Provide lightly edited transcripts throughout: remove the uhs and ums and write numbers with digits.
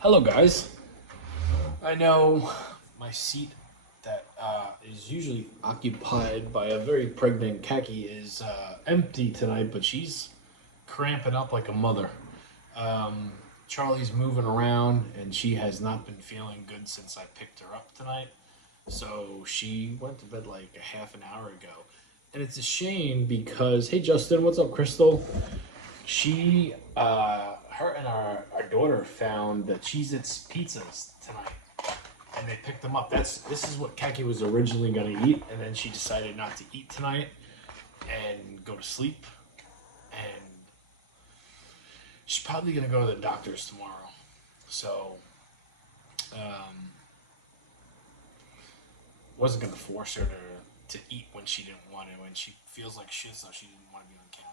Hello, guys. I know my seat that is usually occupied by a very pregnant khaki is empty tonight, but she's cramping up like a mother. Um, Charlie's moving around, and she has not been feeling good since I picked her up tonight. So she went to bed like a half an hour ago. And it's a shame because, hey, Justin, what's up, Crystal? Her and our daughter found the Cheez-Its pizzas tonight, and they picked them up. This is what Kaki was originally going to eat, and then she decided not to eat tonight and go to sleep. And she's probably going to go to the doctor's tomorrow. So, wasn't going to force her to eat when she didn't want to, and she feels like shit, so she didn't want to be on camera.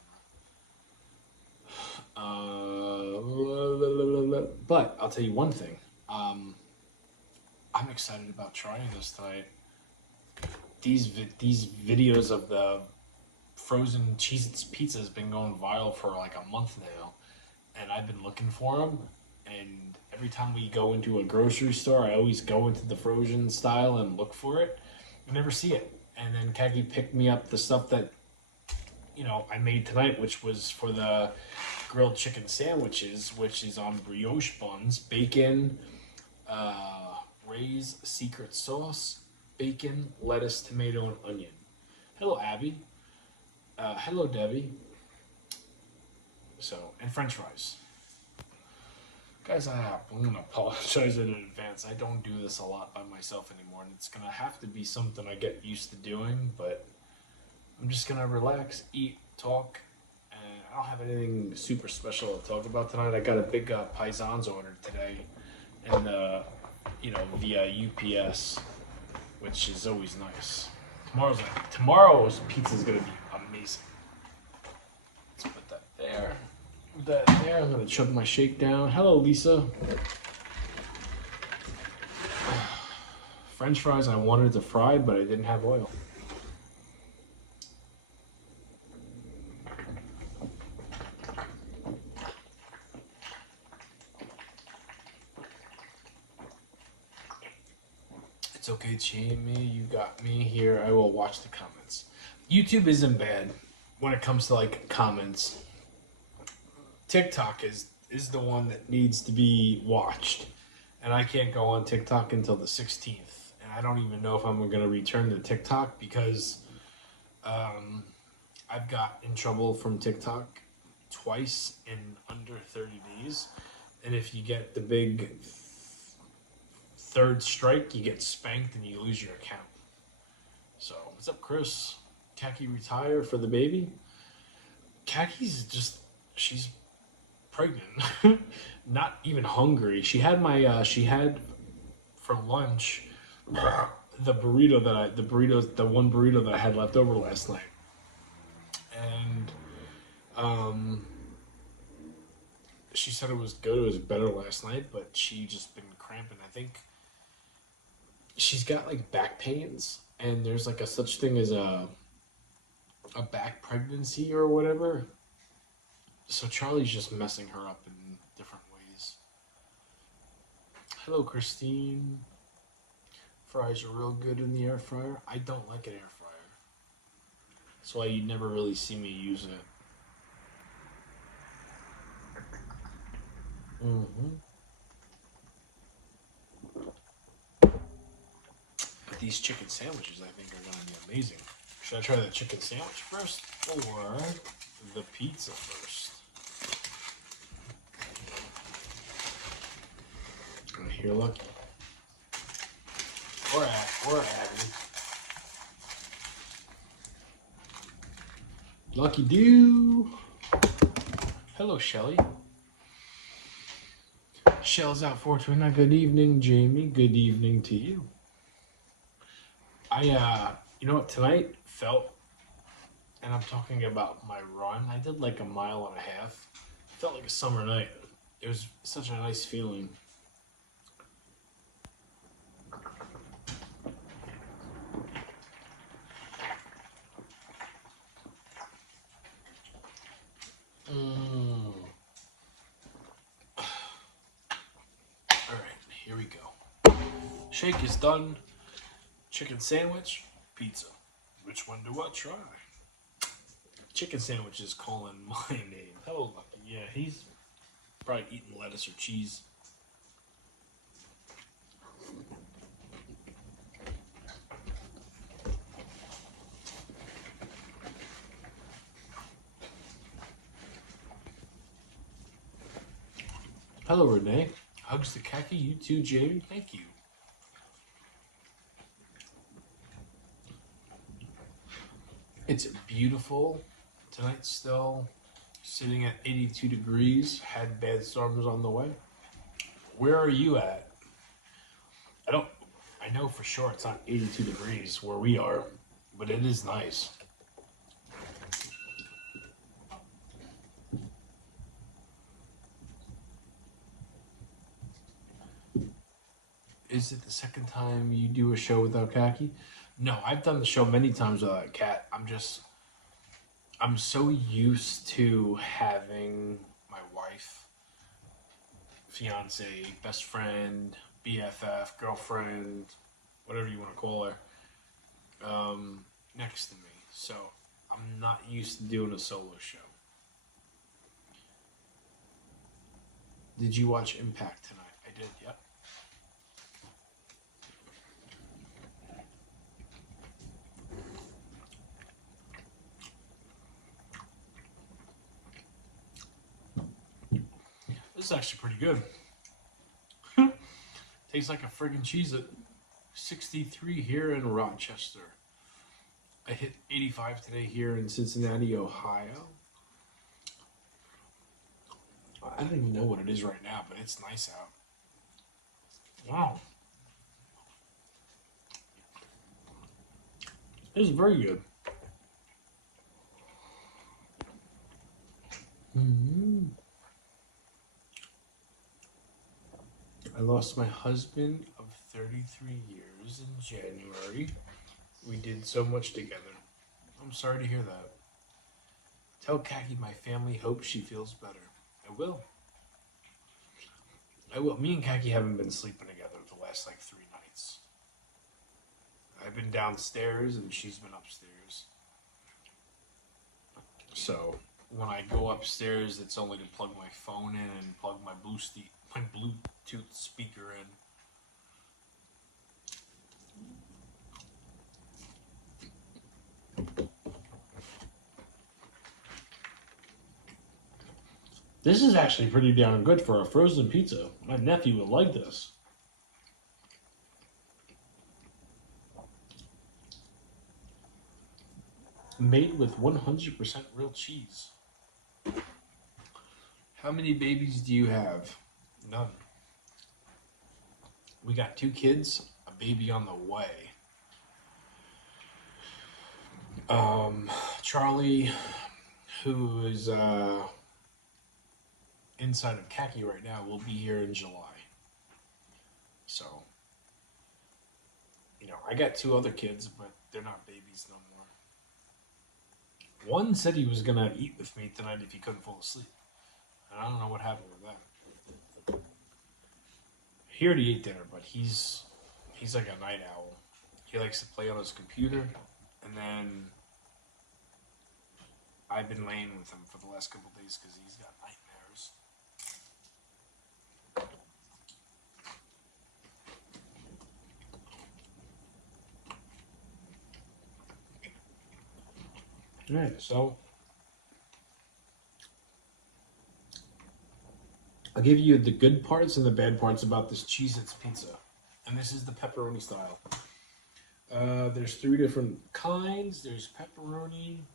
But I'll tell you one thing. I'm excited about trying this tonight. These videos of the frozen Cheez-Its pizza has been going viral for like a month now, and I've been looking for them. And every time we go into a grocery store, I always go into the frozen style and look for it. I never see it. And then Kagi picked me up the stuff that I made tonight, which was for the grilled chicken sandwiches, which is on brioche buns, bacon, Ray's secret sauce, bacon, lettuce, tomato, and onion. Hello, Abby. Hello, Debbie. And French fries. Guys, I'm gonna apologize in advance. I don't do this a lot by myself anymore, and it's gonna have to be something I get used to doing, but I'm just gonna relax, eat, talk, and I don't have anything super special to talk about tonight. I got a big paisans ordered today, and via UPS, which is always nice. Tomorrow's pizza is gonna be amazing. Let's put that there. That there. I'm gonna chug my shake down. Hello, Lisa. French fries I wanted to fry, but I didn't have oil. It's okay, Jamie. You got me here. I will watch the comments. YouTube isn't bad when it comes to like comments. TikTok is the one that needs to be watched, and I can't go on TikTok until the 16th. And I don't even know if I'm going to return to TikTok because I've got in trouble from TikTok twice in under 30 days, and if you get the big third strike, you get spanked and you lose your account. So, what's up, Chris? Kaki retire for the baby? She's pregnant, not even hungry. She had for lunch the one burrito that I had left over last night, and she said it was good. It was better last night, but she just been cramping. I think she's got like back pains, and there's like a such thing as a back pregnancy or whatever. So Charlie's just messing her up in different ways. Hello, Christine. Fries are real good in the air fryer. I don't like an air fryer. That's why you never really see me use it. But these chicken sandwiches, I think, are going to be amazing. Should I try the chicken sandwich first or the pizza first? You're lucky. Or Abby. Lucky do. Hello, Shelly. Shell's out for tonight. Good evening, Jamie. Good evening to you. You know what, tonight felt, and I'm talking about my run, I did like a mile and a half. It felt like a summer night. It was such a nice feeling. Shake is done. Chicken sandwich, pizza. Which one do I try? Chicken sandwich is calling my name. Hello, Lucky. Yeah, he's probably eating lettuce or cheese. Hello, Renee. Hugs to Khaki. You too, Jamie. Thank you. It's beautiful tonight still. Sitting at 82 degrees. Had bad storms on the way. Where are you at? I know for sure it's not 82 degrees where we are, but it is nice. Is it the second time you do a show without Khaki? No, I've done the show many times without Cat. I'm so used to having my wife, fiance, best friend, BFF, girlfriend, whatever you want to call her, next to me. So I'm not used to doing a solo show. Did you watch Impact tonight? I did, yep. This is actually pretty good. Tastes like a friggin' Cheez at 63 here in Rochester. I hit 85 today here in Cincinnati, Ohio. I don't even know what it is right now, but it's nice out. Wow. It's very good. Mm-hmm. I lost my husband of 33 years in January. We did so much together. I'm sorry to hear that. Tell Khaki my family hopes she feels better. I will. Me and Khaki haven't been sleeping together the last like 3 nights. I've been downstairs and she's been upstairs. So when I go upstairs, it's only to plug my phone in and plug my Bluetooth speaker in. This is actually pretty damn good for a frozen pizza. My nephew would like this. Made with 100% real cheese. How many babies do you have? None. We got 2 kids, a baby on the way. Charlie, who is inside of Khaki right now, will be here in July. So, I got 2 other kids, but they're not babies no more. One said he was gonna eat with me tonight if he couldn't fall asleep. And I don't know what happened with that. He already ate dinner, but he's like a night owl. He likes to play on his computer, and then I've been laying with him for the last couple of days because he's got nightmares. Alright, so I'll give you the good parts and the bad parts about this Cheez-Its pizza. And this is the pepperoni style. There's 3 different kinds. There's pepperoni,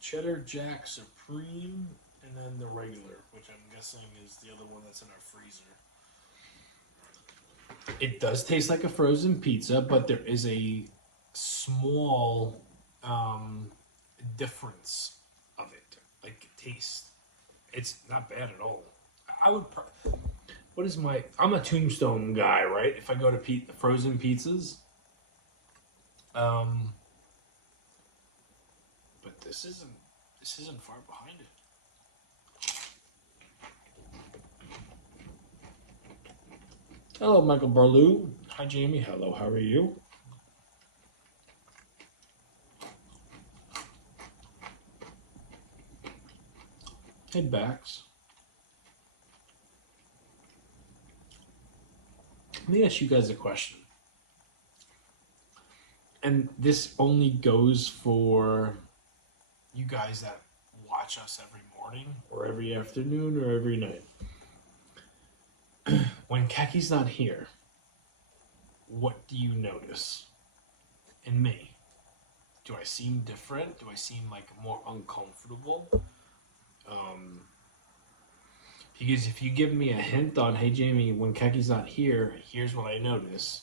cheddar jack supreme, and then the regular, which I'm guessing is the other one that's in our freezer. It does taste like a frozen pizza, but there is a small difference of it. Like taste. It's not bad at all. I would. I'm a Tombstone guy, right? If I go to frozen pizzas, but this isn't far behind it. Hello, Michael Barlew. Hi, Jamie. Hello, how are you? Hey, Bax. Let me ask you guys a question. And this only goes for you guys that watch us every morning or every afternoon or every night. When Kaki's not here, what do you notice in me? Do I seem different? Do I seem like more uncomfortable? Because if you give me a hint on, hey Jamie, when Kaki's not here, here's what I notice,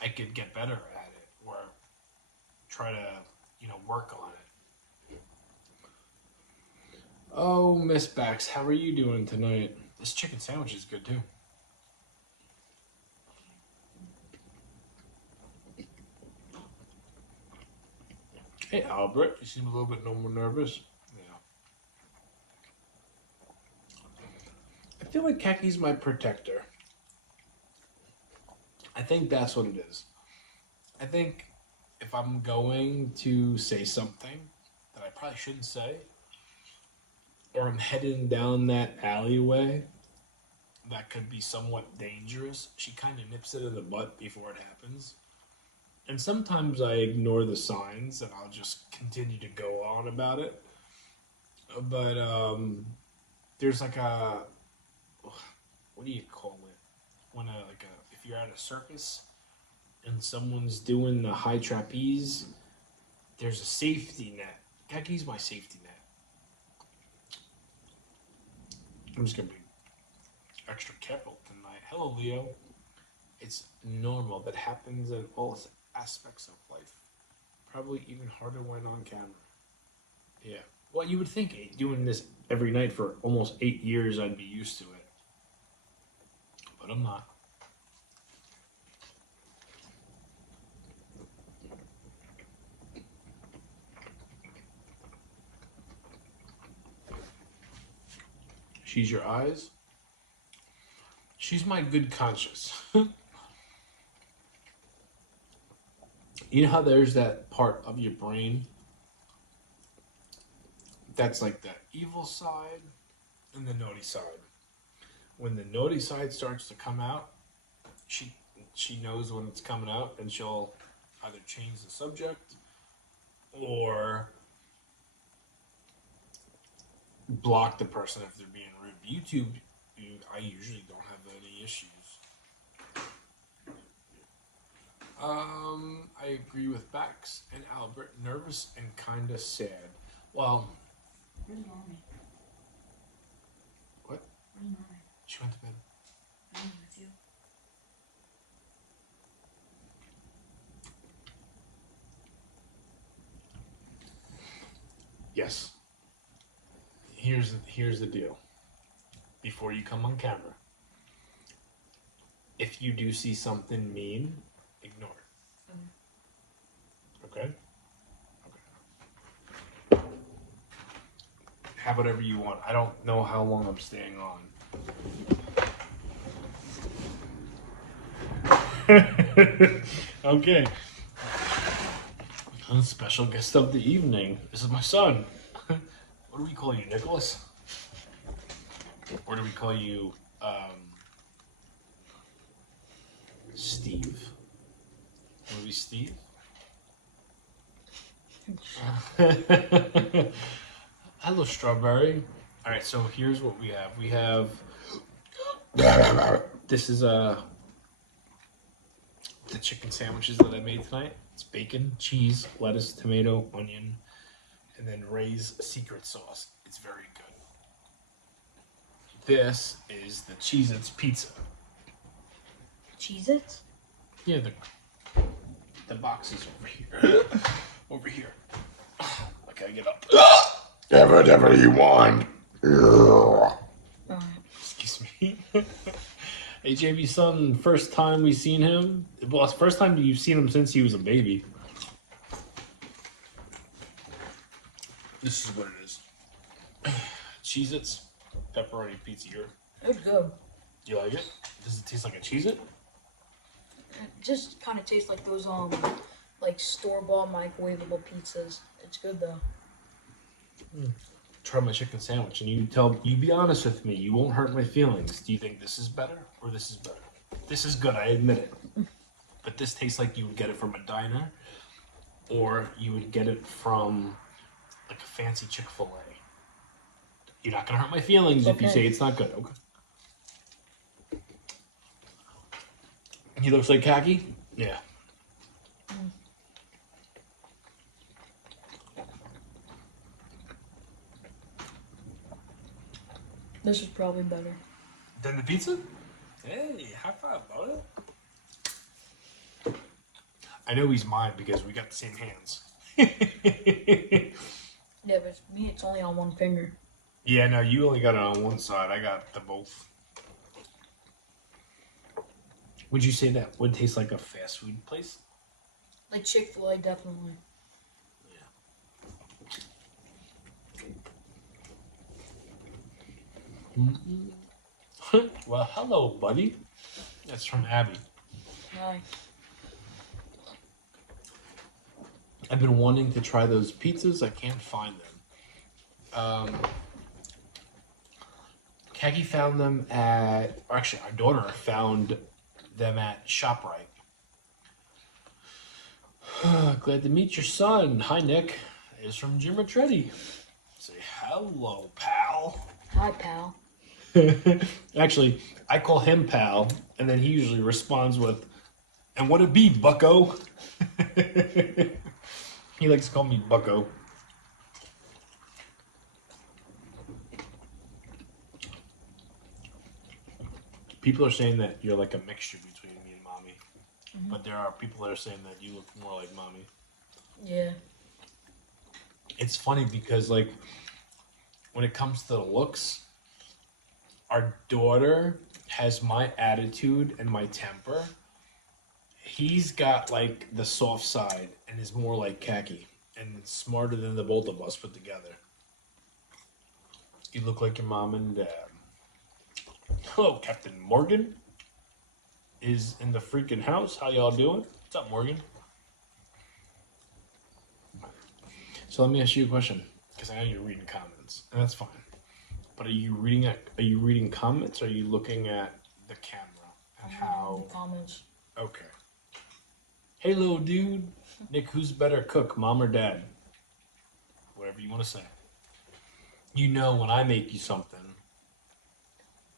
I could get better at it or try to, work on it. Oh, Miss Bax, how are you doing tonight? This chicken sandwich is good too. Hey, Albert, you seem a little bit more nervous. Yeah. I feel like Kaki's my protector. I think that's what it is. I think if I'm going to say something that I probably shouldn't say, or I'm heading down that alleyway that could be somewhat dangerous, she kind of nips it in the butt before it happens. And sometimes I ignore the signs and I'll just continue to go on about it. But there's like a, what do you call it? When if you're at a circus and someone's doing the high trapeze, there's a safety net. Kaki's my safety net. I'm just gonna be extra careful tonight. Hello, Leo. It's normal. That happens in all aspects of life. Probably even harder when on camera. Yeah. Well, you would think doing this every night for almost 8 years, I'd be used to it. But I'm not. She's your eyes. She's my good conscience. You know how there's that part of your brain that's like the evil side and the naughty side. When the naughty side starts to come out, she knows when it's coming out, and she'll either change the subject or block the person if they're being rude. YouTube, I usually don't have any issues. I agree with Bax and Albert. Nervous and kinda sad. Well, where's Mommy? What? Where's Mommy? She went to bed. I'm with you. Yes. Here's the deal. Before you come on camera, if you do see something mean, ignore it. Okay? Okay. Have whatever you want. I don't know how long I'm staying on. Okay. Special guest of the evening. This is my son. What do we call you, Nicholas? Or do we call you Steve? Want to be Steve? Hello, Strawberry. All right, so here's what we have. We have this is the chicken sandwiches that I made tonight. It's bacon, cheese, lettuce, tomato, onion, and then Ray's secret sauce. It's very good. This is the Cheez-Its pizza. Cheez-Its? Yeah, the box is over here. Over here. I gotta get up. Whatever you want. Excuse me. Hey, JB's son, first time we seen him. Well, it's the first time you've seen him since he was a baby. This is what it is. Cheez-Its, pepperoni pizza here. It's good. Do you like it? Does it taste like a Cheez-It? It just kind of tastes like those like store-bought microwavable pizzas. It's good though. Try my chicken sandwich, and you be honest with me. You won't hurt my feelings. Do you think this is better or this is better? This is good. I admit it. But this tastes like you would get it from a diner, or you would get it from like a fancy Chick-fil-A. You're not gonna hurt my feelings if you Okay. say it's not good. Okay. He looks like khaki. Yeah. This is probably better. Then the pizza? Hey, high five, brother. I know he's mine because we got the same hands. Yeah, but me, it's only on one finger. Yeah, no, you only got it on one side. I got the both. Would you say that would taste like a fast food place? Like Chick-fil-A, definitely. Yeah. Well, hello, buddy. That's from Abby. Hi. I've been wanting to try those pizzas. I can't find them. Khaki found them at, or actually, our daughter found them at ShopRite. Glad to meet your son. Hi, Nick. It's from Jim Retretti. Say hello, pal. Hi, pal. Actually, I call him pal, and then he usually responds with, "And what it be, bucko?" He likes to call me bucko. People are saying that you're like a mixture between me and mommy. But there are people that are saying that you look more like mommy. Yeah. It's funny because, like, when it comes to the looks, our daughter has my attitude and my temper. He's got, like, the soft side and is more like khaki and smarter than the both of us put together. You look like your mom and dad. Hello, Captain Morgan is in the freaking house. How y'all doing? What's up, Morgan? So let me ask you a question, because I know you're reading comments, and that's fine. But are you reading comments, or are you looking at the camera and how? The comments. Okay. Hey, little dude. Nick, who's better cook, mom or dad? Whatever you want to say. You know when I make you something,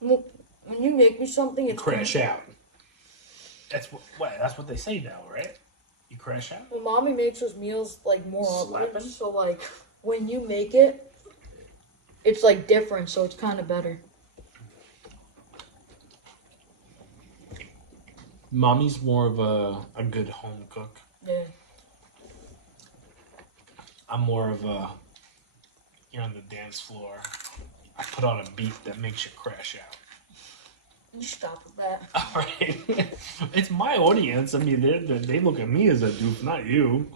Well, when you make me something, you it's crash out. That's what they say now, right? You crash out? Well, mommy makes us meals like more Slapping? often, so like when you make it, it's like different, so it's kind of better. Mommy's more of a good home cook. Yeah. I'm more of a, you're on the dance floor. I put on a beat that makes you crash out. You stop with that. All right. It's my audience. I mean, they look at me as a dupe, not you.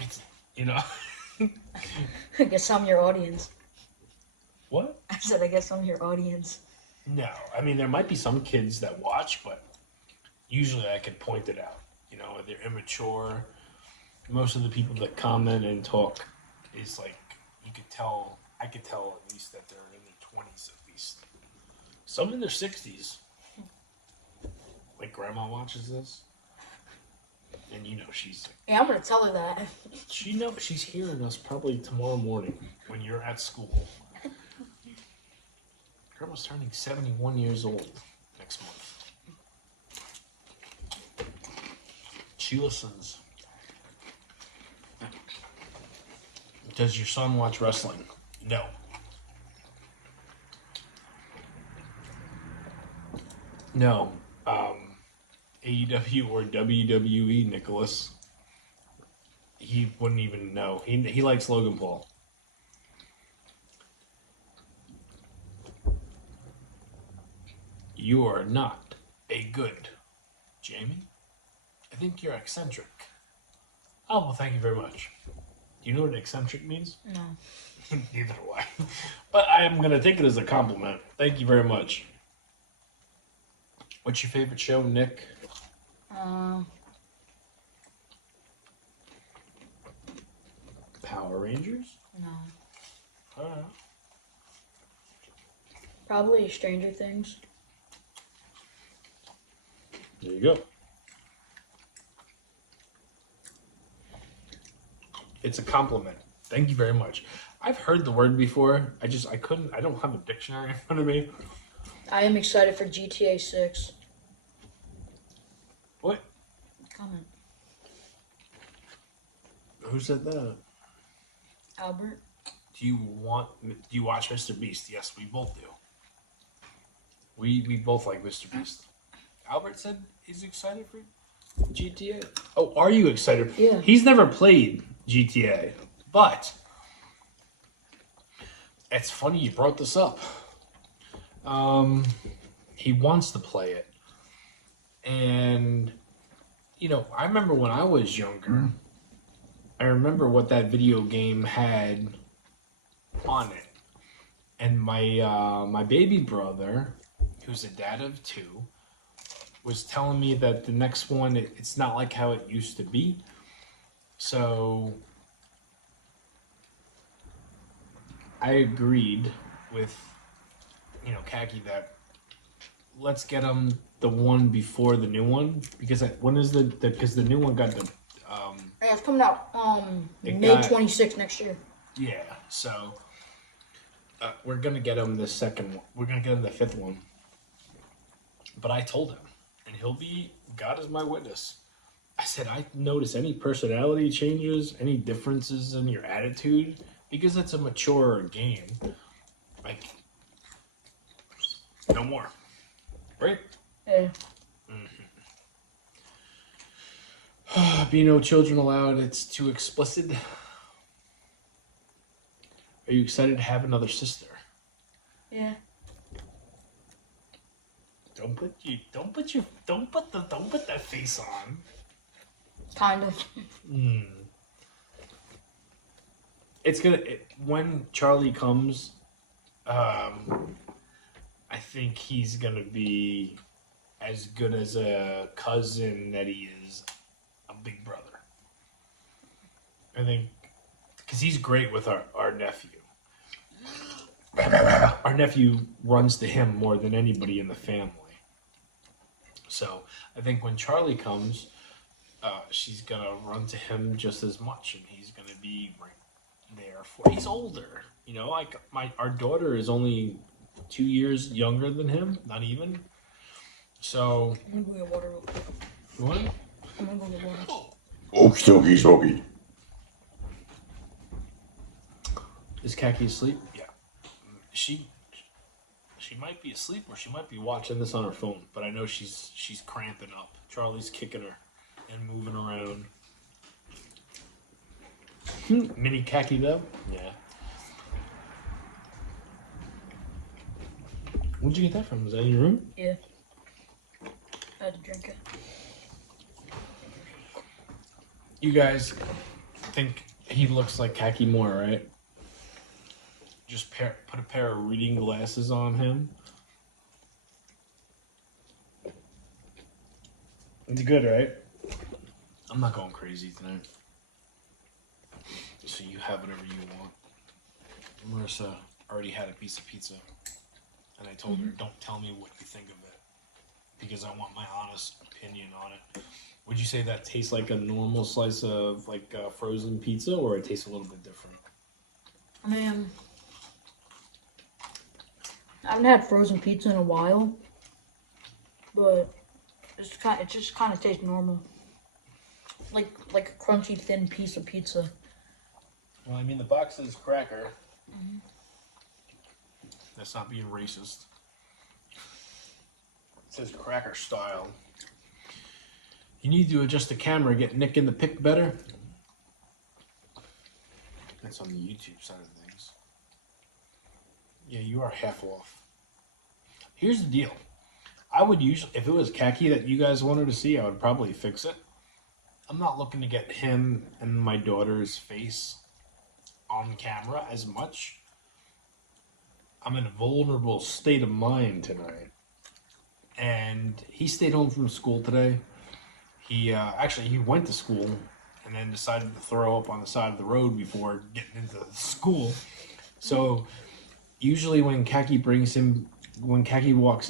It's, you know. I guess I'm your audience. What? I said, I guess I'm your audience. No. I mean, there might be some kids that watch, but usually I could point it out. You know, they're immature. Most of the people that comment and talk is like, you could tell, I could tell at least that they're in their 20s at least. Some in their 60s. Like grandma watches this. And you know she's, Yeah, I'm gonna tell her that. she knows she's hearing us probably tomorrow morning when you're at school. Grandma's turning 71 years old next month. She listens. Does your son watch wrestling? No. No. AEW or WWE, Nicholas. He wouldn't even know. He likes Logan Paul. You are not a good Jamie. I think you're eccentric. Oh, well, thank you very much. Do you know what eccentric means? No. Neither do I. But I am going to take it as a compliment. Thank you very much. What's your favorite show, Nick? Power Rangers? No. I don't know. Probably Stranger Things. There you go. It's a compliment. Thank you very much. I've heard the word before. I don't have a dictionary in front of me. I am excited for GTA 6. What? Comment. Who said that? Albert? Do you watch Mr. Beast? Yes, we both do. We both like Mr. Beast. Albert said he's excited for GTA. Oh, are you excited? Yeah. He's never played GTA, but it's funny you brought this up. He wants to play it. And, I remember when I was younger, I remember what that video game had on it. And my baby brother, who's a dad of 2, was telling me that the next one, it's not like how it used to be. So I agreed with, Khaki that let's get him the one before the new one, because because the new one got the Yeah, it's coming out May 26th next year. yeah. So we're gonna get him the second one. We're gonna get him the 5th one. But I told him, and God is my witness. I said, I notice any personality changes, any differences in your attitude, because it's a mature game. Like, no more. Right? Yeah. Be no children allowed. It's too explicit. Are you excited to have another sister? Yeah. Don't put that face on. Kind of. It's when Charlie comes, I think he's gonna be as good as a cousin that he is a big brother. I think because he's great with our nephew. Our nephew runs to him more than anybody in the family. So I think when Charlie comes, she's gonna run to him just as much, and he's gonna be right there for. He's older, Like our daughter is only 2 years younger than him, not even. So. I'm gonna go get water real quick. What? I'm gonna go get water. Okie dokie, smoky. Is Khaki asleep? Yeah. She might be asleep, or she might be watching this on her phone. But I know she's cramping up. Charlie's kicking her and moving around. Mini Khaki though. Yeah. Where'd you get that from? Was that in your room? Yeah. I had to drink it. You guys think he looks like Khaki more, right? Just put a pair of reading glasses on him. It's good, right? I'm not going crazy tonight. So you have whatever you want. Marissa already had a piece of pizza. And I told her, don't tell me what you think of it. Because I want my honest opinion on it. Would you say that tastes like a normal slice of frozen pizza, or it tastes a little bit different? I mean, I haven't had frozen pizza in a while, but it just kind of tastes normal, like a crunchy thin piece of pizza. Well, I mean, the box says cracker. Mm-hmm. That's not being racist. It says cracker style. You need to adjust the camera, get Nick in the pic better. That's on the YouTube side of things. Yeah, you are half off. Here's the deal. I would usually, if it was Khaki that you guys wanted to see, I would probably fix it. I'm not looking to get him and my daughter's face on camera as much. I'm in a vulnerable state of mind tonight. And he stayed home from school today. he went to school and then decided to throw up on the side of the road before getting into the school. So usually when Kaki walks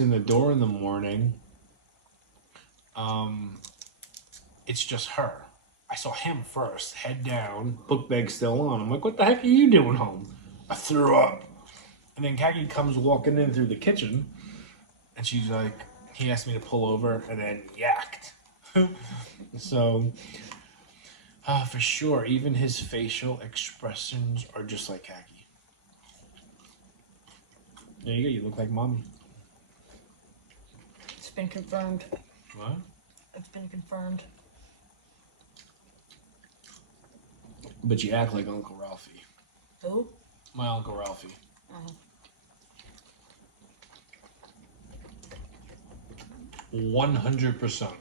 in the door in the morning, it's just her. I saw him first, head down, book bag still on. I'm like, what the heck are you doing home? I threw up. And then Kaki comes walking in through the kitchen, and she's like, he asked me to pull over, and then yacked. So, for sure, even his facial expressions are just like Kaki. There you go, you look like mommy. It's been confirmed. What? It's been confirmed. But you act like Uncle Ralphie. Who? My Uncle Ralphie. Oh. 100%.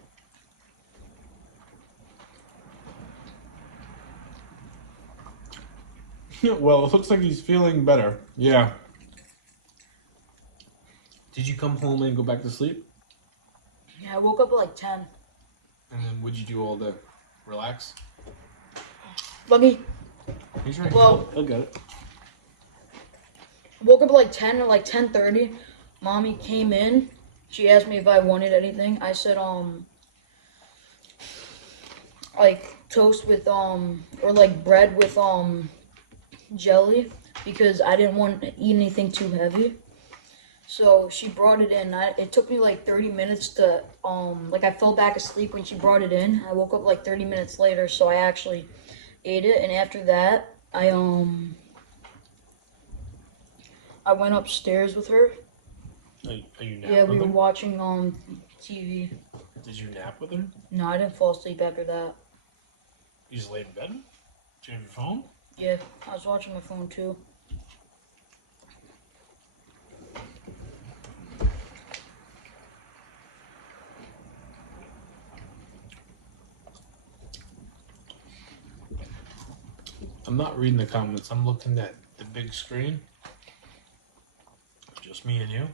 Well, it looks like he's feeling better. Yeah. Did you come home and go back to sleep? Yeah, I woke up at like 10. And then what'd you do all day? Relax? Lucky. He's right. Well- He'll get it. Woke up at like 10 or like 10:30. Mommy came in. She asked me if I wanted anything. I said, like toast with, or like bread with, jelly, because I didn't want to eat anything too heavy. So she brought it in. It took me like 30 minutes to, like I fell back asleep when she brought it in. I woke up like 30 minutes later, so I actually ate it. And after that, I went upstairs with her. Are you nap Yeah, with we were her? watching TV. Did you nap with her? No, I didn't fall asleep after that. You just laid in bed? Did you have your phone? Yeah, I was watching my phone too. I'm not reading the comments. I'm looking at the big screen. Just me and you.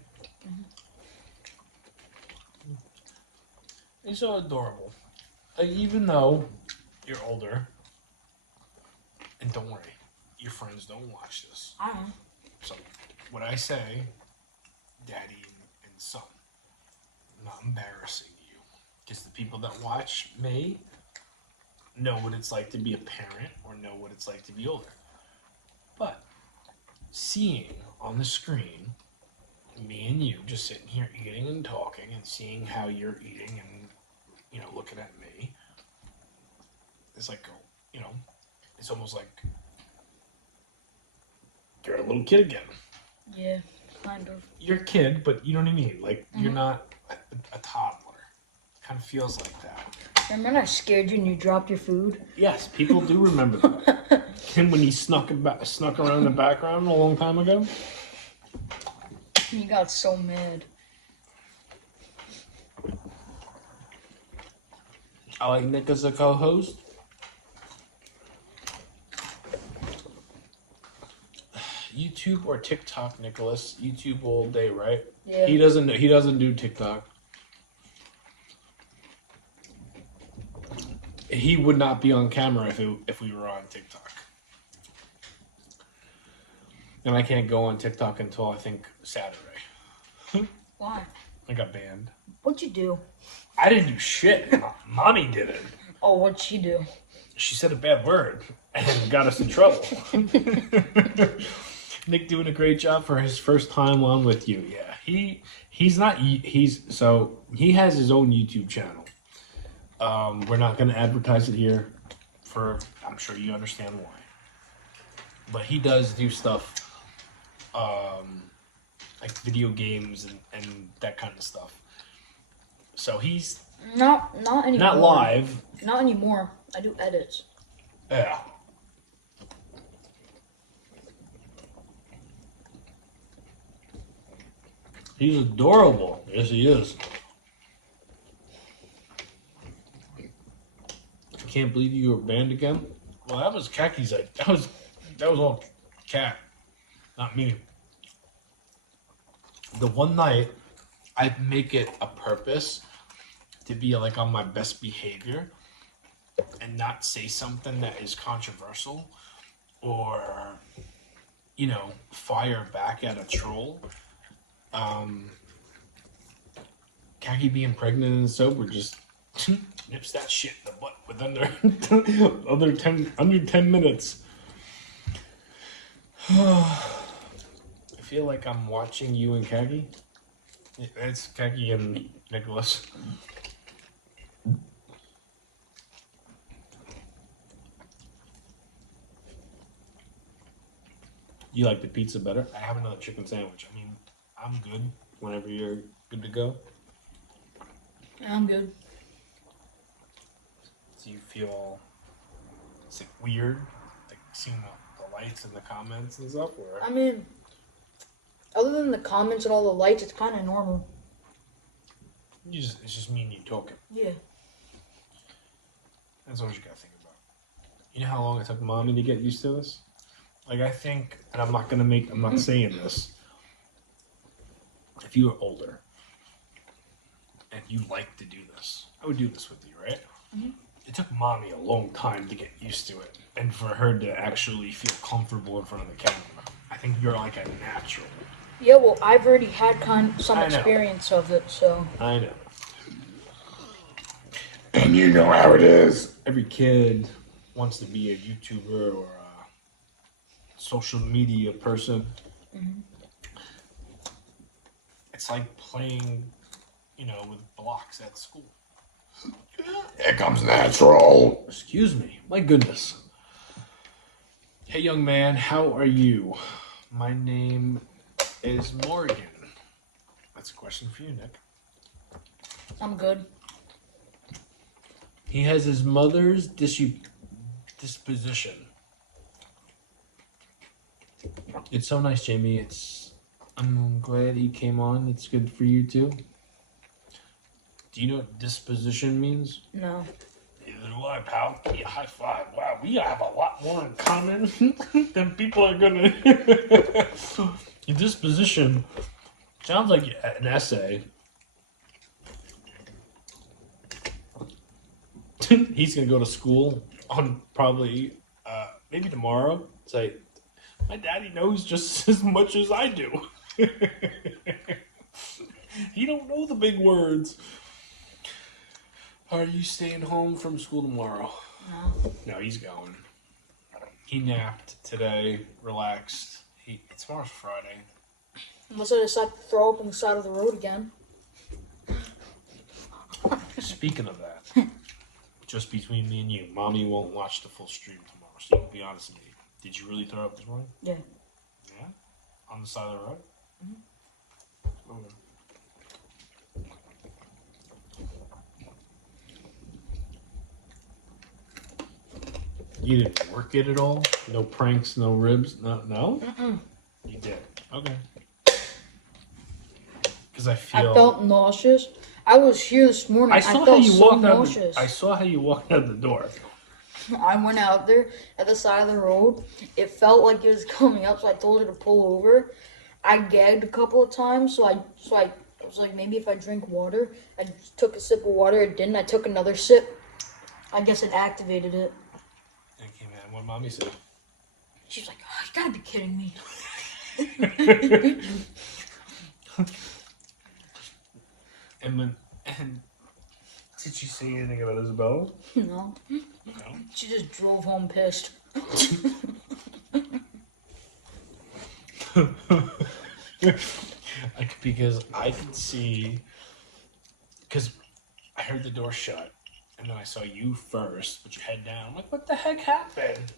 You're so adorable. Like, even though you're older, and don't worry, your friends don't watch this. I don't know. So, what I say, daddy and son, I'm not embarrassing you. Because the people that watch me know what it's like to be a parent or know what it's like to be older. But seeing on the screen me and you just sitting here eating and talking and seeing how you're eating and, you know, looking at me, it's like, you know, it's almost like you're a little kid again. Yeah, kind of. You're a kid, but you know what I mean? Like, you're not a toddler. Kind of feels like that. Remember when I scared you and you dropped your food? Yes, people do remember that. Him when he snuck around in the background a long time ago. You got so mad. I like Nick as a co-host. YouTube or TikTok, Nicholas? YouTube all day, right? Yeah. He doesn't do TikTok. He would not be on camera if we were on TikTok. And I can't go on TikTok until I think Saturday. Why? I got banned. What'd you do? I didn't do shit. Mommy did it. Oh, what'd she do? She said a bad word and got us in trouble. Nick doing a great job for his first time on with you. Yeah, he has his own YouTube channel. We're not going to advertise it here I'm sure you understand why. But he does do stuff like video games and that kind of stuff. So he's Not anymore. not live. Not anymore. I do edits. Yeah. He's adorable. Yes, he is. I can't believe you were banned again. Well, that was Kaki's idea. That was all Cat, not me. The one night, I make it a purpose to be like on my best behavior and not say something that is controversial or, you know, fire back at a troll. Khaki being pregnant and sober just nips that shit in the butt with under 10 minutes. I feel like I'm watching you and Khaki. It's Khaki and Nicholas. You like the pizza better? I have another chicken sandwich. I mean, I'm good whenever you're good to go. I'm good. Do you feel, is it weird, like seeing the lights and the comments and stuff? Or I mean, other than the comments and all the lights, it's kind of normal. it's just me and you talking. Yeah. That's all you gotta think about. You know how long it took mommy to get used to this? Like, I think, and I'm not saying this. If you were older and you like to do this, I would do this with you, right? Mm-hmm. It took mommy a long time to get used to it and for her to actually feel comfortable in front of the camera. I think you're like a natural. Yeah, well, I've already had some I know. experience of it, so. I know. And you know how it is. Every kid wants to be a YouTuber or a social media person. Mm-hmm. It's like playing, you know, with blocks at school. Here comes natural. Excuse me. My goodness. Hey, young man, how are you? My name is Morgan. That's a question for you, Nick. I'm good. He has his mother's disposition. It's so nice, Jamie. I'm glad he came on. It's good for you too. Do you know what disposition means? No. Neither do I, pal. Give me a high five. Wow, we have a lot more in common than people are gonna. Your disposition sounds like an essay. He's gonna go to school on probably maybe tomorrow. Say, my daddy knows just as much as I do. He don't know the big words. Are you staying home from school tomorrow? No. No, he's going. He napped today, relaxed. Tomorrow's Friday. Unless I decide to throw up on the side of the road again. Speaking of that, just between me and you, mommy won't watch the full stream tomorrow, so you can be honest with me. Did you really throw up this morning? Yeah. Yeah? On the side of the road? Mm-hmm. Okay. You didn't work it at all? No pranks, no ribs? No? Mm-mm. You did. Okay. Because I I feel... felt nauseous. I was here this morning. I saw felt how you so walked out. nauseous. I saw how you walked out the door. I went out there at the side of the road. It felt like it was coming up, so I told her to pull over. I gagged a couple of times, so I was like, maybe if I drink water. I took a sip of water. It didn't. I took another sip. I guess it activated it. Okay, man. What mommy said? She's like, oh, you gotta be kidding me. And did she say anything about Isabella? No. No. She just drove home pissed. Because I could see, because I heard the door shut, and then I saw you first, put your head down. I'm like, what the heck happened?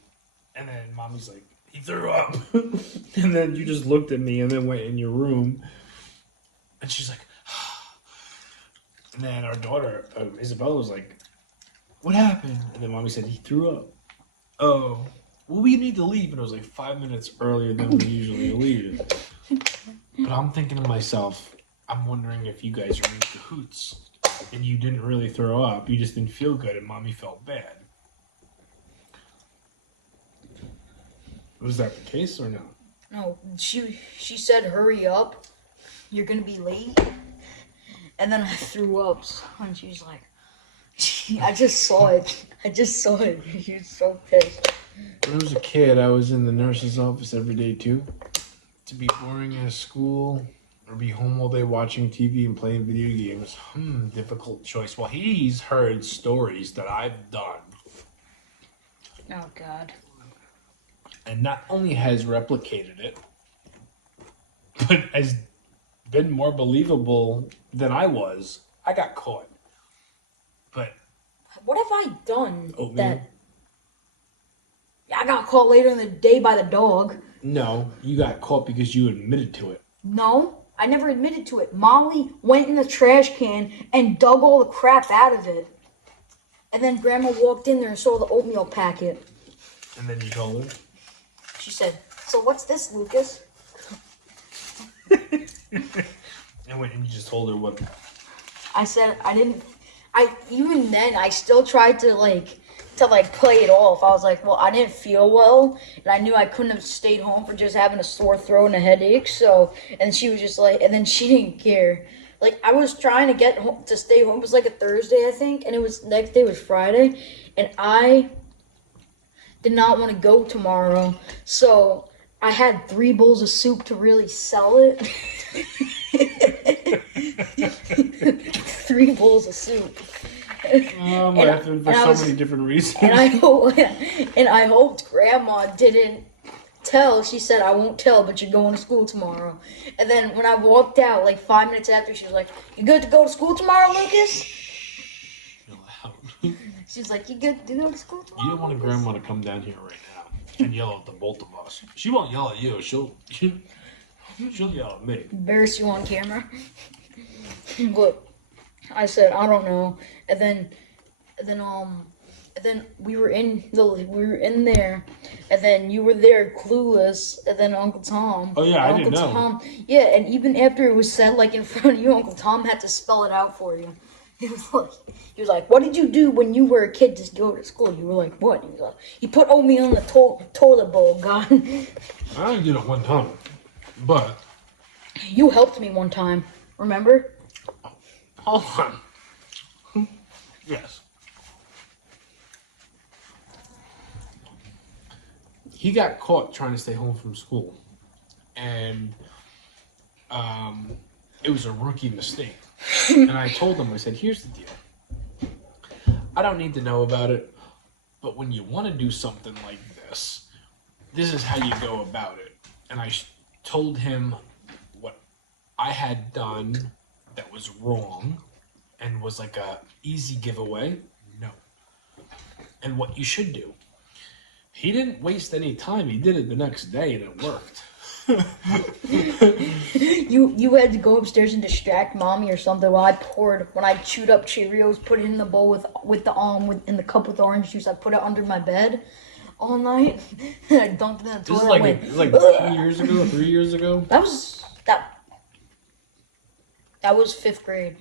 And then mommy's like, he threw up. And then you just looked at me and then went in your room. And she's like, and then our daughter, Isabella, was like, what happened? And then mommy said, he threw up. Oh, well, we need to leave. And it was like 5 minutes earlier than we usually leave. But I'm thinking to myself, I'm wondering if you guys are in cahoots and you didn't really throw up. You just didn't feel good and mommy felt bad. Was that the case or no? No, she said, hurry up. You're gonna be late. and then I threw up. And she was like, I just saw it. She was so pissed. When I was a kid, I was in the nurse's office every day too. To be boring at school or be home all day watching TV and playing video games, difficult choice. Well, he's heard stories that I've done, Oh God. and not only has replicated it, but has been more believable than I was. I got caught. But What have I done Oatmeal? that? I got caught later in the day by the dog. no, you got caught because you admitted to it. No, I never admitted to it. Molly went in the trash can and dug all the crap out of it. And then Grandma walked in there and saw the oatmeal packet. And then you told her. She said, "So what's this, Lucas?" And when you just told her what. I said I didn't. Even then I still tried to play it off. I was like, well, I didn't feel well, and I knew I couldn't have stayed home for just having a sore throat and a headache. So, and she was just like, and then she didn't care. Like, I was trying to get home to stay home. It was like a Thursday, I think, and it was next day was Friday, and I did not want to go tomorrow. So I had 3 bowls of soup to really sell it. 3 bowls of soup. I'm laughing for so many different reasons. And I hoped Grandma didn't tell. She said, "I won't tell, but you're going to school tomorrow." And then when I walked out, like 5 minutes after, she was like, "You good to go to school tomorrow, Lucas?" She's like, "You good to go to school tomorrow?" You don't want a grandma to come down here right now and yell at the both of us. She won't yell at you. She'll yell at me. Embarrass you on camera. But I said, "I don't know." And then we were in there, and then you were there clueless, and then Uncle Tom. Oh yeah, I didn't know. Tom, yeah, and even after it was said like in front of you, Uncle Tom had to spell it out for you. He was like, "What did you do when you were a kid to go to school?" You were like, "What?" He was like, "He put oatmeal in the toilet bowl, God." I only did it one time, but You helped me one time, remember? hold on. Yes. He got caught trying to stay home from school, and it was a rookie mistake. And I told him, I said, "Here's the deal. I don't need to know about it, but when you want to do something like this is how you go about it." And I told him what I had done that was wrong and was like a easy giveaway. No. And what you should do. He didn't waste any time. He did it the next day, and it worked. You had to go upstairs and distract Mommy or something while when I chewed up Cheerios, put it in the bowl in the cup with orange juice. I put it under my bed all night. And I dumped it in the toilet. This is like 2 years ago, 3 years ago. That was 5th grade.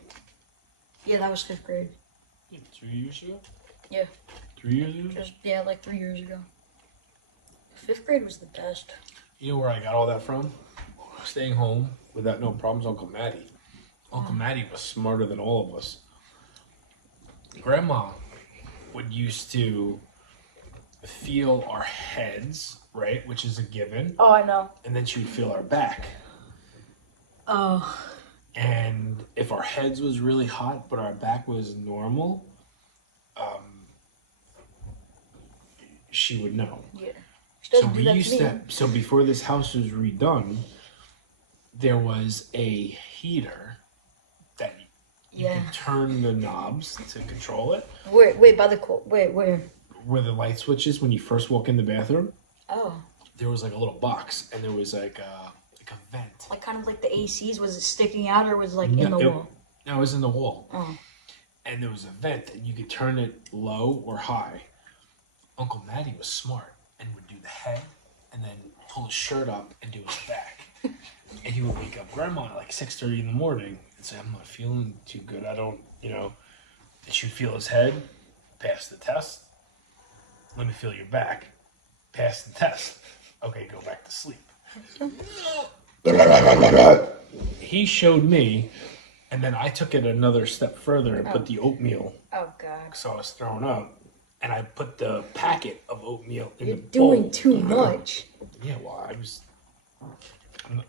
Yeah, that was 5th grade. 2 years ago? Yeah. 3 years ago? Like 3 years ago. 5th grade was the best. You know where I got all that from? Staying home without no problems, Uncle Matty. Uncle Matty was smarter than all of us. Grandma would used to feel our heads, right? Which is a given. Oh, I know. And then she would feel our back. Oh. And if our heads was really hot, but our back was normal, she would know. Yeah. So before this house was redone, there was a heater that you could turn the knobs to control it. Wait, where? Where the light switch is when you first walk in the bathroom. Oh. There was like a little box, and there was like a vent. Like kind of like the ACs, was it sticking out or was it like in the wall? No, it was in the wall. Oh. And there was a vent, and you could turn it low or high. Uncle Matty was smart and would do the head, and then pull his shirt up and do his back. And he would wake up Grandma at like 6:30 in the morning and say, "I'm not feeling too good. I don't, And she'd feel his head, pass the test. Let me feel your back, pass the test. Okay, go back to sleep." He showed me And then I took it another step further and put the oatmeal, Oh God. so I was throwing up. And I put the packet of oatmeal in You're the bowl. doing too much. Yeah, well, I'm not,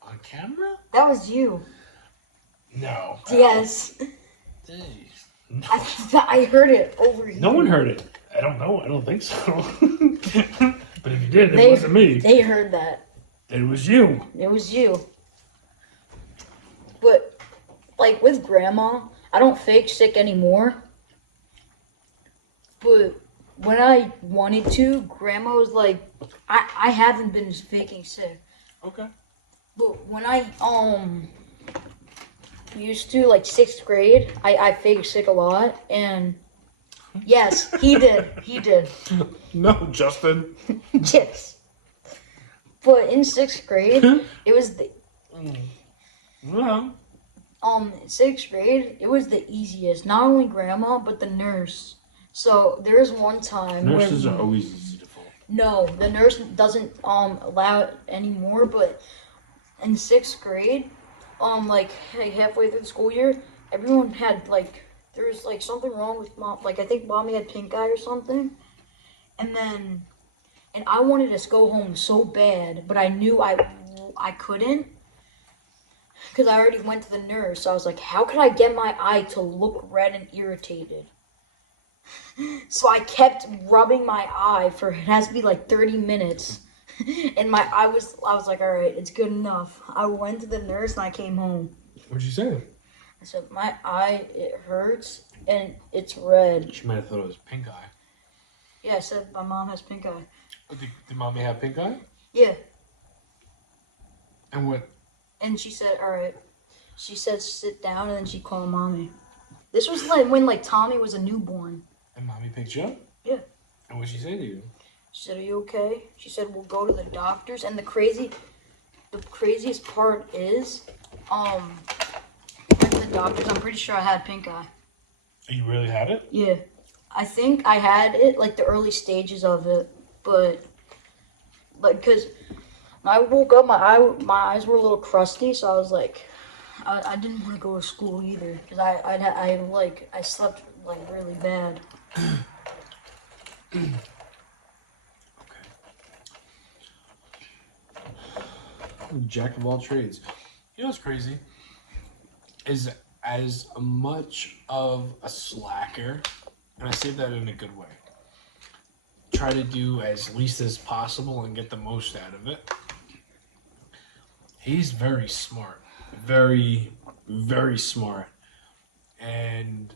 on camera? That was you. No. Yes. Hey, no. I heard it over here. No one heard it. I don't know. I don't think so. But if you did, it They, wasn't me. They heard that. It was you. It was you. But, like, with Grandma, I don't fake sick anymore. But when I wanted to, Grandma was like, I haven't been faking sick. Okay. But when I, used to, like, 6th grade, I faked sick a lot. And, yes, he did. He did. No, Justin. Yes. But in 6th grade, it was the... Well, 6th grade, it was the easiest. Not only Grandma, but the nurse. So there was one time nurses where are always easy to fool. no, the nurse doesn't allow it anymore. But in 6th grade, like halfway through the school year, everyone had like there was like something wrong with mom. Like I think mommy had pink eye or something, and I wanted to go home so bad, but I knew I couldn't. Because I already went to the nurse, so I was like, how could I get my eye to look red and irritated? So I kept rubbing my eye for, it has to be like 30 minutes. And I was like, all right, it's good enough. I went to the nurse and I came home. What'd you say? I said, my eye, it hurts and it's red. She might have thought it was pink eye. Yeah, I said, my mom has pink eye. Did mommy have pink eye? Yeah. And what? And she said, all right. She said, sit down, and then she called mommy. This was like when like Tommy was a newborn. And mommy picked you up? Yeah. And what'd she say to you? She said, are you okay? She said, we'll go to the doctors. And the craziest part is, went to the doctors. I'm pretty sure I had pink eye. You really had it? Yeah. I think I had it, like the early stages of it. But, like, because when I woke up, my eyes were a little crusty. So I was like, I didn't want to go to school either. Because I slept, like, really bad. Okay. Jack of all trades. You know what's crazy? Is as much of a slacker, and I say that in a good way, try to do as least as possible and get the most out of it. He's very smart. Very, very smart. And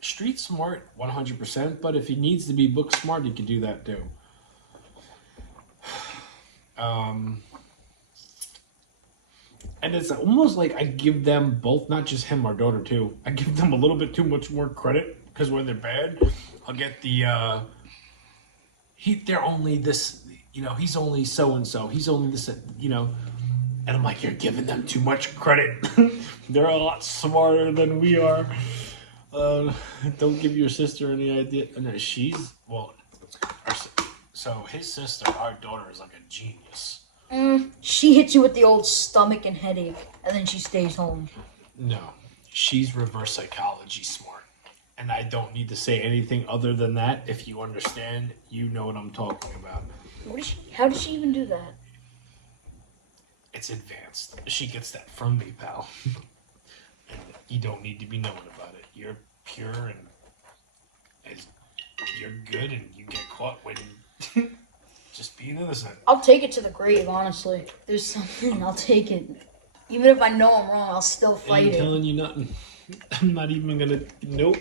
street smart 100%, but if he needs to be book smart, he can do that too. And it's almost like I give them both, not just him, our daughter too, I give them a little bit too much more credit, because when they're bad, I'll get the, they're only this, he's only so-and-so, he's only this, and I'm like, you're giving them too much credit. They're a lot smarter than we are. Don't give your sister any idea. No, so his sister, our daughter, is like a genius. She hits you with the old stomach and headache, and then she stays home. No, she's reverse psychology smart. And I don't need to say anything other than that. If you understand, you know what I'm talking about. How did she even do that? It's advanced. She gets that from me, pal. And you don't need to be knowing about it. You're pure and you're good, and you get caught when just being innocent. I'll take it to the grave, honestly. There's something, I'll take it. Even if I know I'm wrong, I'll still I fight ain't it. telling you nothing. I'm not even gonna. Nope.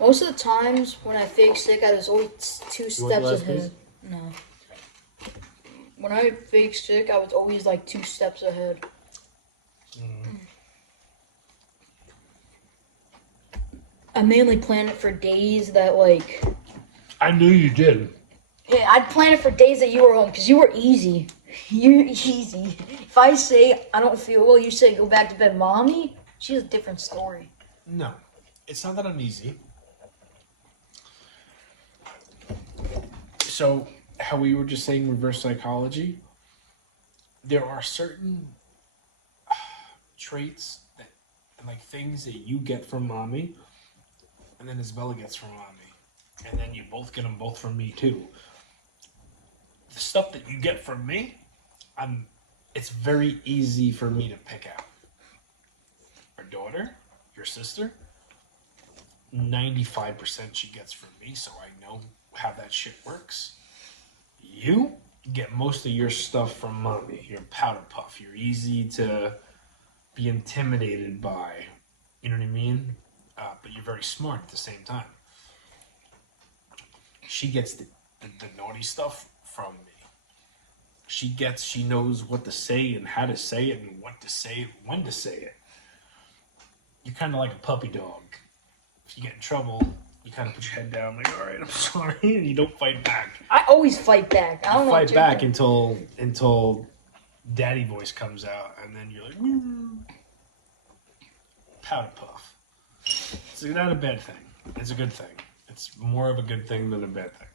Most of the times when I fake sick, I was always two want the steps last ahead. piece? No. When I fake sick, I was always like 2 steps ahead. I mainly planned it for days that like. I knew you did. Yeah, I'd plan it for days that you were home because you were easy. You're easy. If I say I don't feel well, you say go back to bed, mommy. She has a different story. No, it's not that I'm easy. So how we were just saying reverse psychology, there are certain traits that and like things that you get from mommy, and then Isabella gets from mommy, and then you both get them both from me too. The stuff that you get from me, it's very easy for me to pick out. Our daughter, your sister, 95% she gets from me, so I know how that shit works. You get most of your stuff from mommy. You're powder puff. You're easy to be intimidated by. You know what I mean? But you're very smart at the same time. She gets the naughty stuff from me. She knows what to say and how to say it and what to say, when to say it. You're kind of like a puppy dog. If you get in trouble, you kind of put your head down, like, all right, I'm sorry, and you don't fight back. I always fight back. I don't know. Fight back until daddy voice comes out, and then you're like, powder puff. It's not a bad thing. It's a good thing. It's more of a good thing than a bad thing.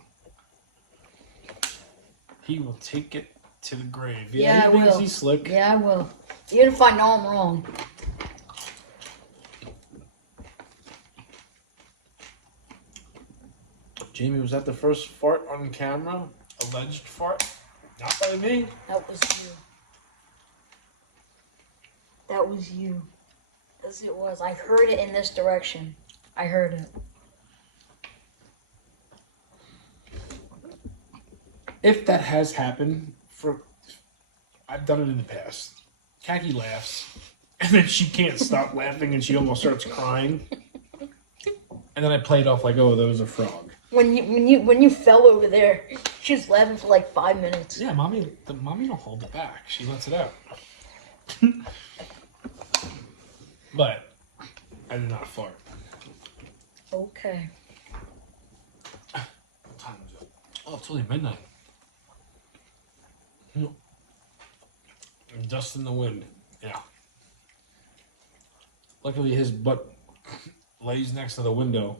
He will take it to the grave. Yeah, I he thinks will. he's slick. Yeah, I will. Even if I know I'm wrong. Jamie, was that the first fart on camera? Alleged fart? Not by me. That was you. That was you. Yes, it was. I heard it in this direction. I heard it. If that has happened, I've done it in the past. Khaki laughs, and then she can't stop laughing, and she almost starts crying. And then I play it off like, oh, that was a frog. When you fell over there, she was laughing for like 5 minutes. Yeah, mommy don't hold it back. She lets it out. But I did not fart. Okay. What time is it? Oh, it's only midnight. Dust in the wind. Yeah. Luckily, his butt lays next to the window.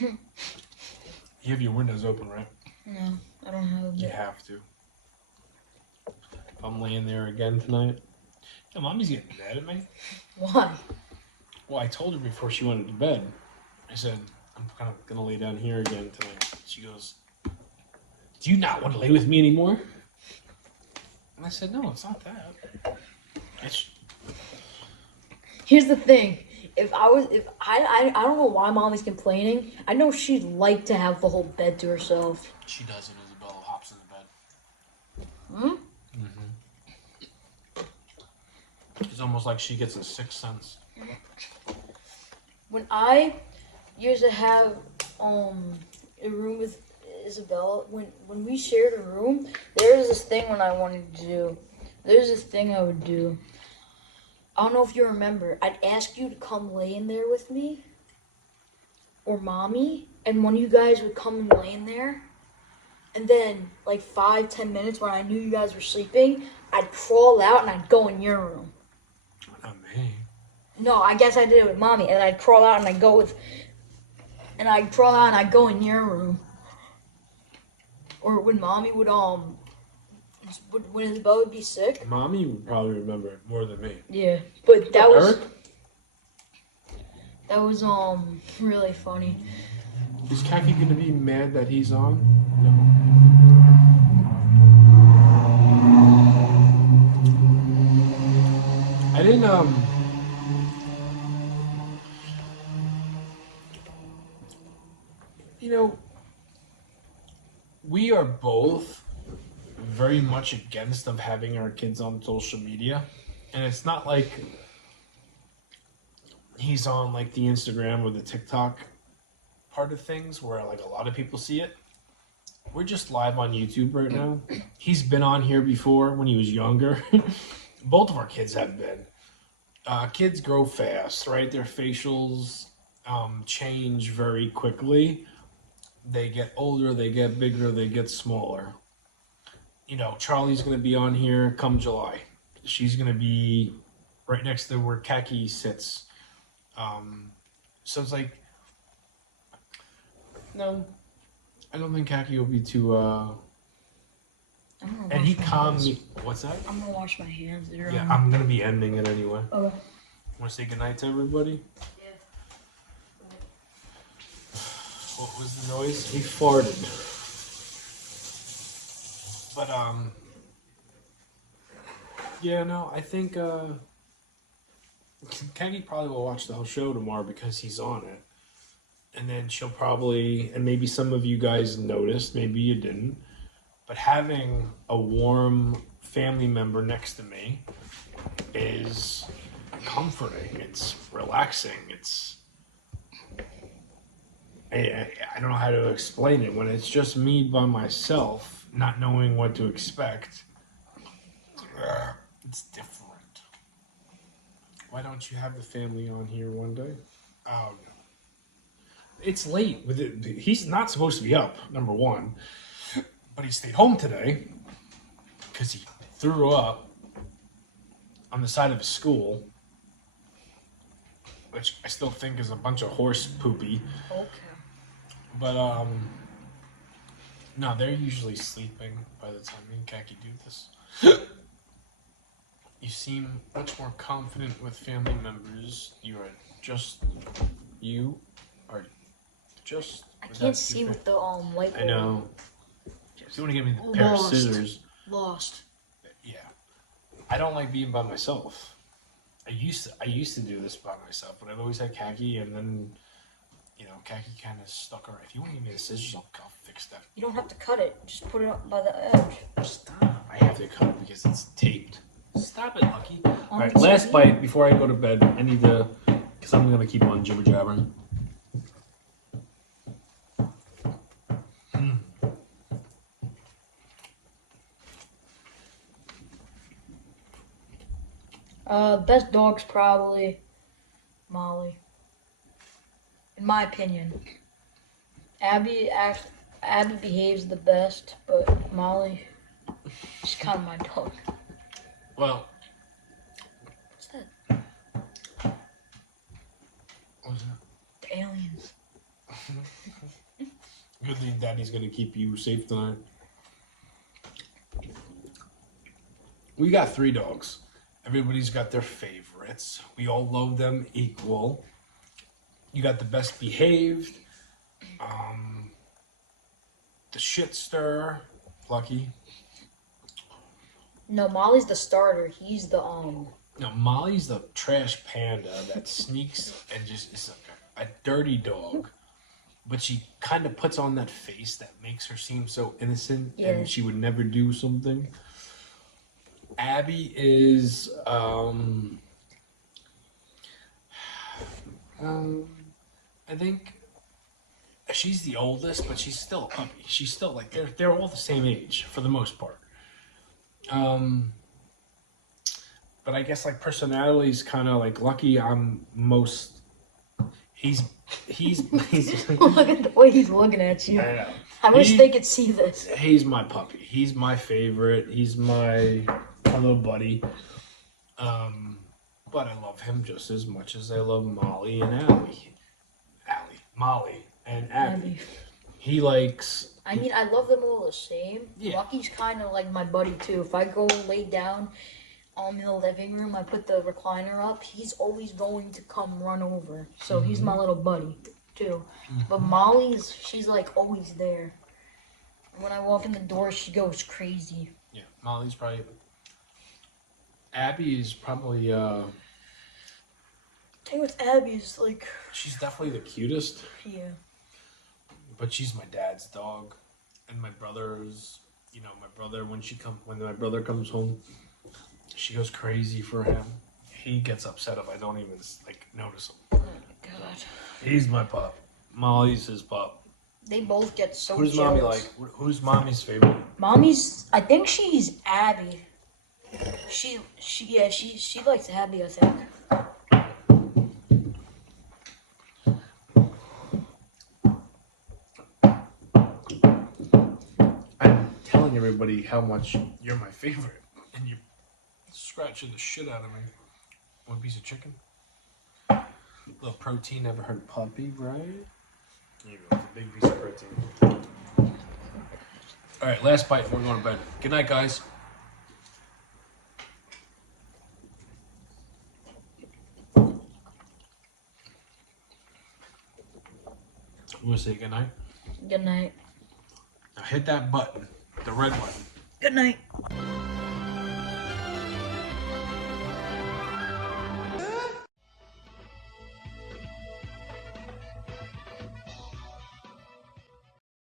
You have your windows open, right? No, I don't have You it. have to. If I'm laying there again tonight, yeah, mommy's getting mad at me. Why? Well, I told her before she went to bed. I said, I'm kind of going to lay down here again tonight. She goes, do you not want to lay with me anymore? And I said, no, it's not that. Here's the thing. I don't know why mommy's complaining. I know she'd like to have the whole bed to herself. She does it. Isabella hops in the bed. Hmm? It's almost like she gets a sixth sense. When I used to have a room with Isabella, when we shared a room, there was this thing when I wanted to do. There's this thing I would do. I don't know if you remember. I'd ask you to come lay in there with me, or mommy, and one of you guys would come and lay in there. And then, like 5-10 minutes when I knew you guys were sleeping, I'd crawl out and I'd go in your room. Not me. No, I guess I did it with mommy, and I'd crawl out and I'd go in your room. Or when mommy would when Isabella would be sick. Mommy would probably remember it more than me. Yeah, but that was Eric? that was really funny. Is Khaki gonna be mad that he's on? No. I didn't you know, we are both very much against of having our kids on social media, and it's not like he's on like the Instagram or the TikTok part of things where like a lot of people see it. We're just live on YouTube right now. He's been on here before when he was younger. Both of our kids have been. Kids grow fast, right? Their facials change very quickly. They get older, they get bigger, they get smaller. You know, Charlie's going to be on here come July. She's going to be right next to where Khaki sits. So it's like, no, I don't think Kaki will be too. I'm gonna And wash he my calmed hands. me. What's that? I'm gonna wash my hands. They're Yeah, I'm gonna be ending it anyway. Okay. Want to say goodnight to everybody? Yeah. What was the noise? He farted. But yeah, no, I think Kenny probably will watch the whole show tomorrow because he's on it. And then she'll probably, and maybe some of you guys noticed, maybe you didn't, but having a warm family member next to me is comforting. It's relaxing. It's, I don't know how to explain it. When it's just me by myself, not knowing what to expect, it's different. Why don't you have the family on here one day? Oh, no. It's late. With it, he's not supposed to be up, number one. But he stayed home today because he threw up on the side of his school, which I still think is a bunch of horse poopy. Okay. But no, they're usually sleeping by the time me and Kaki do this. You seem much more confident with family members. You are just you are just. I can't see with the light. I know. If you want to give me the pair of Lost. scissors, Lost. yeah. I don't like being by myself. I used to do this by myself, but I've always had Kaki, and then Kaki kind of stuck around. If you want to give me the scissors, I'll fix that. You don't have to cut it. Just put it up by the edge. Stop. I have to cut it because it's taped. Stop it, Lucky. All right, TV. last bite before I go to bed. I need to, because I'm going to keep on jibber jabbering. Best dog's probably Molly. In my opinion. Abby behaves the best, but Molly, she's kind of my dog. Well, What's that? what was that? The aliens. Good thing Daddy's going to keep you safe tonight. We got 3 dogs. Everybody's got their favorites. We all love them equal. You got the best behaved. The shit stir. Lucky. No, Molly's the starter. He's the No, Molly's the trash panda that sneaks and just is a dirty dog. But she kind of puts on that face that makes her seem so innocent and she would never do something. Abby is I think she's the oldest, but she's still a puppy. She's still like they're all the same age for the most part. But I guess like personality's kind of like Lucky. I'm most. He's Look at the way he's looking at you. I know. I wish they could see this. He's my puppy. He's my favorite. He's my little buddy. But I love him just as much as I love Molly and Molly and Abby. He likes. I mean, I love them all the same. Yeah. Lucky's kind of like my buddy too. If I go lay down in the living room, I put the recliner up. He's always going to come run over. So he's my little buddy too. But she's like always there. When I walk in the door, she goes crazy. Yeah, Molly's probably. Abby is probably. Thing with Abby is like. She's definitely the cutest. Yeah. But she's my dad's dog, and my brother's. My brother when my brother comes home, she goes crazy for him. He gets upset if I don't even notice him. Oh my god. He's my pup. Molly's his pup. They both get so Who's jealous. mommy like? Who's mommy's favorite? I think she's Abby. She likes Abby, I think. I'm telling everybody how much you're my favorite, and you're scratching the shit out of me. One piece of chicken. Little protein, never heard puppy, right? Here you go, it's a big piece of protein. All right, last bite. We're going to bed. Good night, guys. I'm gonna say good night. Good night. Now hit that button, the red button. Good night.